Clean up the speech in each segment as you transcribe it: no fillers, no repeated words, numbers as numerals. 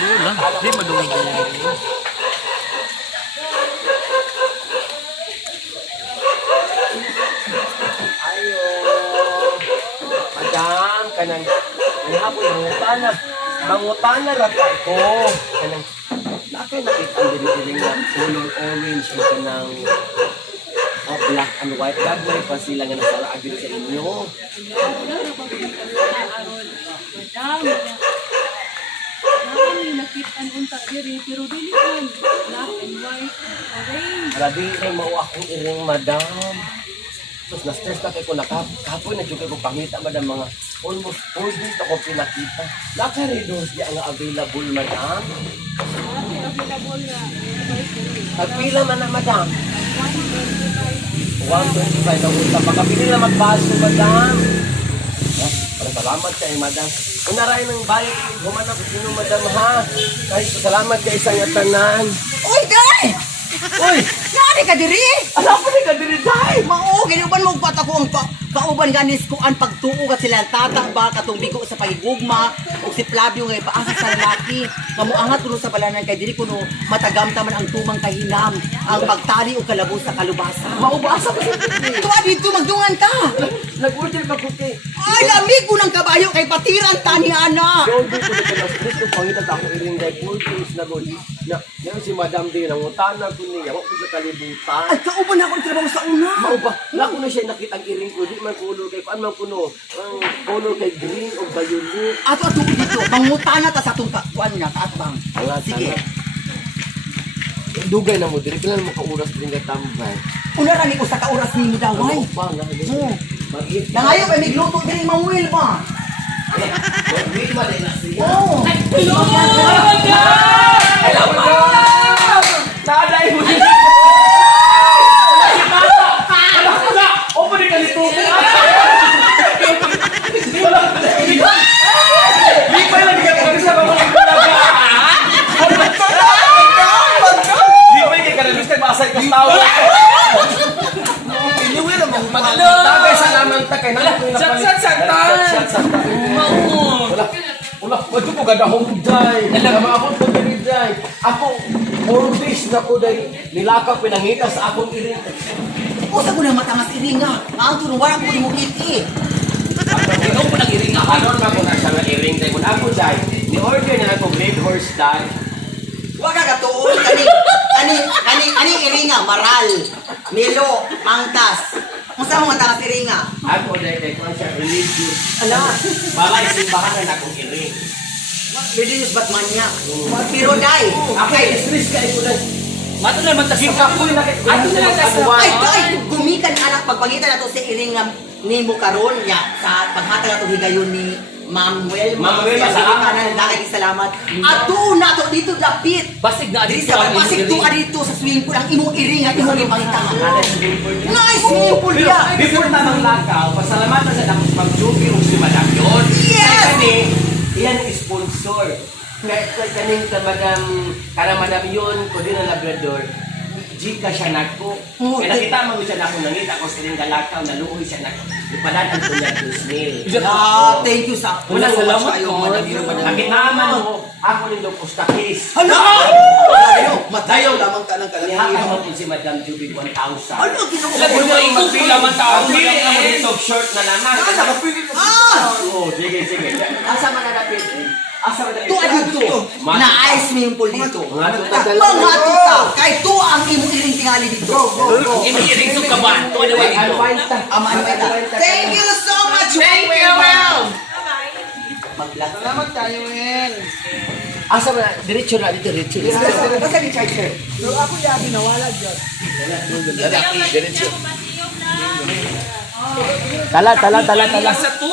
Wala, di madungin niya. Ayo. Madam, kanang hapon mangutana. Mangutana ra ko. Kanang nakay nakita ang dili nga color orange mo kanang black and white. Dagway pa sila nga nasala agad sa inyo. Nakitaan unta diri pero dili man black and white orange. Grabe ay mao akong iring madam. Tapos na-stress ka kay ko nakapoy na juga ko pangita madam mga almost 4 days ako pinakita. Naka-reduce di ang available madam. Ate available nga price diri. Pagpila man na madam. 125 na unta. Makapili na magbaso madam. Salamat kay madam. Unaray ng bayad humanap sino madam ha. Kahit salamat kay isang tanan. Uy, day! Uy! Nari ka diri? Alam ko ni kadiri day. Mao, ginuban mo pat ako ang kauban ganis ko ang pagtuo ka sila tatang ba katong bigo sa pagigugma o si Flavio nga ipaasa sa lalaki kamo angat kuno sa balanan kay diri kuno matagamta man ang tumang kahinam ang pagtali o kalabos sa kalubasa. Maubasa ko sa Tuwa dito magdungan ka. Nag-order ka puti. Ay, lamig ko ng kabayo kay patiran tani ana. Don't do ko na stress ko pangitan ako iring day full things na godi. Na yan si madam din ang utana ko niya wa ko sa kalibutan. Ay, kauban ako ang trabaho sa una. Mao ba? Lako na siya nakita ang iring ko di man color kay paan man kuno. Ang color kay green o violet. Ato dito, mangutana ta sa atong kuan na taatbang. Sige. Dugay na mo diri kailan mo ka oras din kay tambay. Una ra ni ko sa kauras nimo daw, ay. Ba nga Oo. Mag-eat. Nangayo kay migluto diri mangwil pa. Mag-eat ba din na siya? Oo. Taday mo. Opo ni kalito. Di pa lang ka sa mga Di pa kay kanang gusto masay ka tao. Inuwi na mong magalo. Tagay sa naman ta kay nang Wala, wala ko gadahong day. Alam ako ko diri day. Ako 4 days na ko day nilakaw pinangita sa akong iring. Usa ko na matangas iringa. Ang tulong wala ko mo kiti. Ikaw po nang iring ako. Ano na ko na siya nga iring day. Kung ako day, ni-order na ako red horse day. Wa ka katuon kani iringa maral. Milo, mangtas. Unsa mo matangas iringa? Ako day kung siya religious. Ala, Para isimbahan na akong iring. religious batman niya. Pero dai. Ako ay stress ka ito day. Mato naman ta sa Kapoy na kay. Ato na lang ta sa Ay, gumikan anak pagpangitan nato sa iring nga nimo karon ya sa paghatag nato higayon ni Ma'am Welma. Ma'am Welma, salamat. Salamat. Ato na to dito dapit. basig na Dili dito sa pasig to dito sa swimming pool ang imong iring at imong ipangita. Nice swimming pool ya. Before na ng lakaw, pasalamatan sa damos mag-jogi o si Madam yun. Yes! Kani, iyan ang sponsor. Kaya kaning kada Madam yun, ko din ang labrador, Gika siya nagko. Oh, Kaya nakita mo siya na akong nangita ko sa ring galakaw, naluoy siya nagko. Ipadaan ko niya 2,000. Ah, thank you sa Una, salamat kayo, ko. Madam Hero, Madam Nakita Hero. naman mo, ako rin daw pustakis. Hala! Ayo, matayo lamang ka ng Nihakang kalangin. mo po si Madam Juby 1,000. Ano ginoo Labi ko? mo ikaw pila man tao. Ang pili na mo dito, short na naman. Ah! Oo, sige, sige. Asa man na napit? Asa man na Tuwa dito. Na ice swimming pool dito. Mga tuta. Mga tuta. Kay tuwa ang imong iring tingali dito. Iniiring sa kaban. Tuwa na Ay, dito. Ama ano ba ita? Thank you so much. Thank you, Will. Salamat tayo, Will. Asa man na? Diretso na dito, diretso. Basta ni charger. Diretso. Tala. Sa to.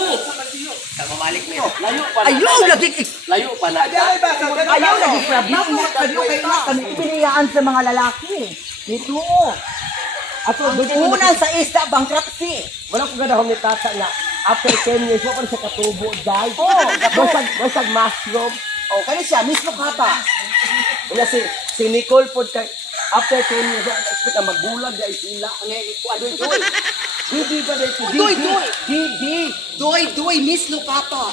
Mamalik mo yun. Layo pa na. Ayaw lagi Layo pa na. ayaw lagi problem. Ayaw kay kami piniyaan sa mga lalaki. Dito. Ato unang sa isda bankruptcy. Wala ko ganda ni tata nga. After 10 years, wala pa siya katubo, dahil. Oh, Basag mushroom. Oh, kani siya mismo kata. Kaya si Nicole po kay after 10 years, expect na magbulag dahil sila. Ano ito? Bibi ba dito? Doy, doy. Bibi. Doy, Miss Lupata.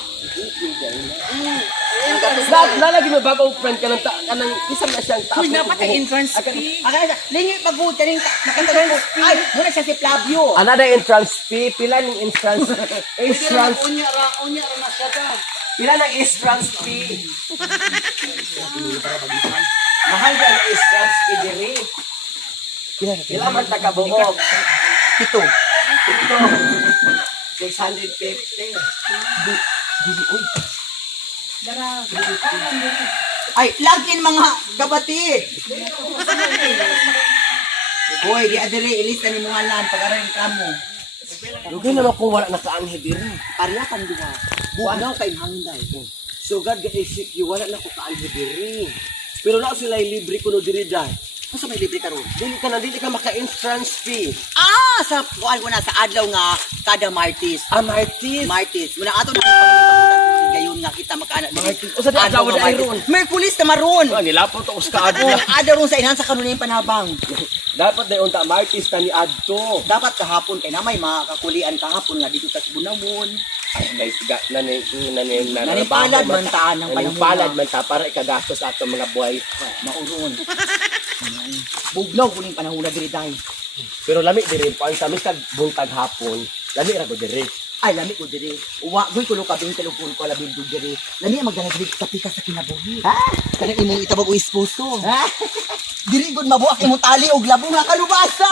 Lalagi mo bagong friend ka ng isang na siyang taas. Uy, dapat ang entrance fee. Lingi pagbuti rin entrance fee. Ay, muna siya si Flavio. Another entrance fee. Pila ng entrance Unya ra na siya da. Pila ng entrance fee. Mahal ba ang entrance fee diri? Pila man tagabuhok. Ito. Ito. 650. Ay, plug in mga kapatid. Hoy, di adire ilista ni mga lan pag-aral kamo. Lugi naman kung wala nakaanhi diri. Pareha kan diha. Buanaw kay hangday. So God ga-isip you, wala na ko kaanhi diri. Pero na sila libre kuno diri dai. Asa may libre karon? Dili ka maka-entrance fee. Sa kuan ko na sa adlaw nga kada Martis. Martis. Martis. Muna ato na pangilipagutan gayon nga kita makaana. Martis. Usa di adlaw na iron. Merkulis na maron. Nilapot ako sa Oh, kaadlaw. adlaw ron sa inhan sa kanunin panabang. Dapat na unta Martis na ni adto. Dapat kahapon kay na may makakulian kahapon nga dito sa Bunamon. Ay guys, Nanipalad man taan ng panahon. Nanipalad man ta para ikagastos sa ato mga buhay. Mauron. Bugnaw ko ning panahon na diri dai. Pero lami diri pa sa misag buntag hapon. Lami ra ko diri. Ay lami ko diri. Uwa goy kulo ka bing telefon ko labi dug diri. Lami ang magdala diri sa pika sa kinabuhi. Ha? Kanang imong itabag o esposo. Ha? Diri gud mabuak imong tali og labong nga kalubasa.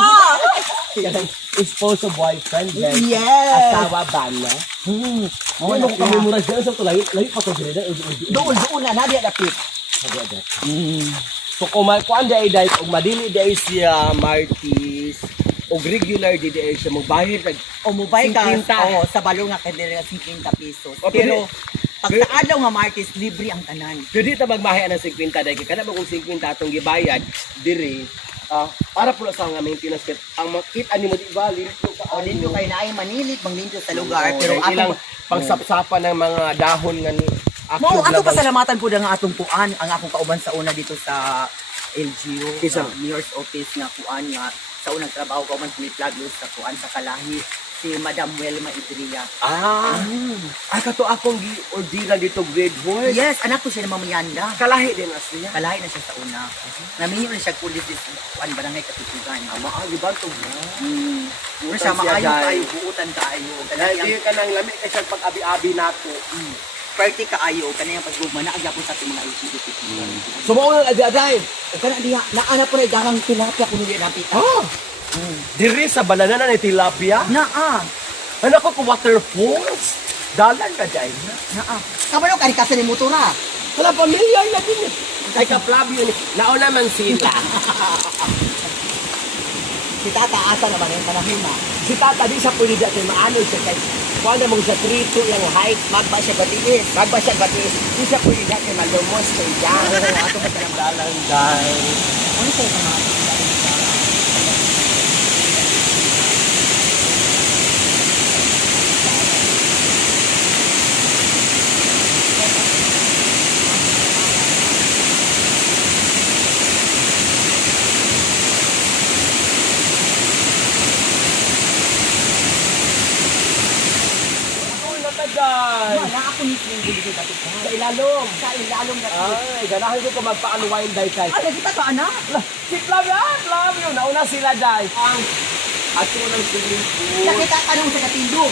Yan esposo boyfriend then. Yes. Asawa ba na? Mo Ano na ko kami mura dyan sa tulay. Lahi pa ko diri. doon na nadia dapit. So kung day ug madili day siya Martis og regular di day siya magbayad O mobile ka 50. o sa balong nga kadiri 50 pesos. O, Pero pag pero- sa adlaw nga Martis libre ang tanan. Pero di ta magmahay ang 50 day kada mo kung 50 atong gibayad diri para pula sa nga maintenance kit ang makita nimo di ba linto sa O dito kay naay manilit manginto sa lugar pero ilang atong pangsapsapan ng mga dahon nga ni mo ato pasalamatan pud nga atong kuan ang akong kauban sa una dito sa LGU Isa. sa mayor's office nga kuan nga sa unang trabaho ko man si Flavio sa kuan sa Kalahi si Madam Welma Idria. ay kato akong gi-ordera dito grade boy. Yes, anak ko siya na mamayanda. Kalahi din as niya. Kalahi na siya sa una. Naminyo na siya pulis sa kuan barangay Katutugan. Maayo ba to? Uro siya maayo kayo, buutan kayo. Dahil Kanayang ka nang lami kasi pag-abi-abi nato. party kaayo, kanayang paggugma na agyapon sa ating mga LGBT. Sumuo ng adi-aday. Kana diha, naana po na idarang tilapia kuno di napit. Diri sa banana ni tilapia. Naa. Ano ko kung waterfalls? Dalan ka dyan. Naa. Kabalo kani kasi ni motora. Wala pamilya na din. Ay ka Flavio ni. Nauna man sila. Si tata asa naman yung panahon na. Si tata di sa pwede dati maano siya kay kuha na mong sa 3-2 yung height. Magba siya gatiis. Magba siya batis. Di siya pwede dati malumos kay Jan. Ato ba talang Dalan guys. ano sa mga Guys. wala ako ni yung gulo dito Sa ilalom. sa ilalom na. Ay, ganahan ko ka magpa-unwind dahil kay. Ay, kita ka anak. Si Flavio, nauna sila dahil. Ang ato ng swimming pool. Nakita ka nung sa katindo.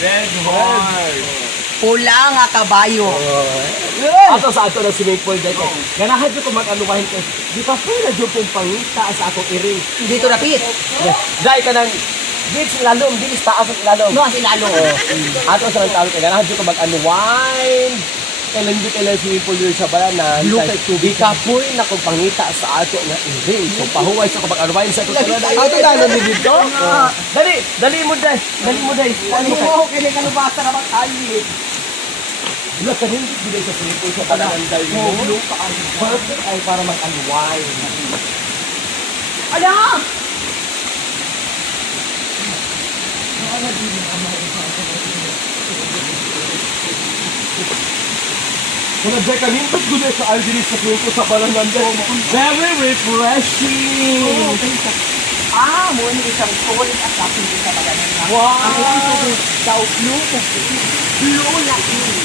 Red Heart. Pula nga kabayo. Ato sa ato ng swimming pool dahil kay. Ganahan ko mag-unwind kay. Di pa pwede dyan kong pangita sa akong iring. Dito na pit. Dahil ka ng beach ilalom, beach taas ang ilalom. No, ang ilalom. Ato sa ng tao kay. Ganahan ko mag-unwind. Kailan di kailan swimming pool yun sa balanan. Look at Di ka pwede na kong pangita sa ato ng iring. So pahuway sa kong mag-unwind sa Lagi tayo. Ato na nyo dito? Dali mo dahil. Dali mo dahil. Ano mo, kaya kalubasa na makalit. Wala ka rin hindi sa swimming pool sa balanan dahil mo. Perfect ay para mag-unwind. Anak! Kung nag-dry ka rin, ba't gulo sa alginis sa swimming pool sa balanan dahil? Very refreshing! Mo ni isang solid at aking din sa magaling na. Wow! Ang ilang tubig daw blue kasi blue laking.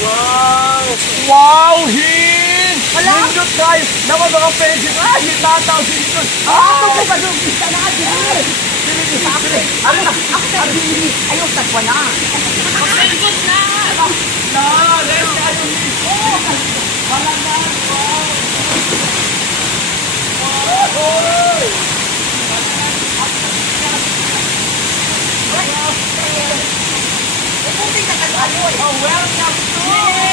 Wow! Wow, Hin! Wala? Nindot tayo! Naman mga pension! Ah, hitataw si Ikon! Ako ko ba yung isa na din? Ako sa hindi. Ayaw tagwa na. Magsalgot na! Na! Dahil si Ayon Hin! Wala na. Ubuti ka kag-aloy. Oh, welcome to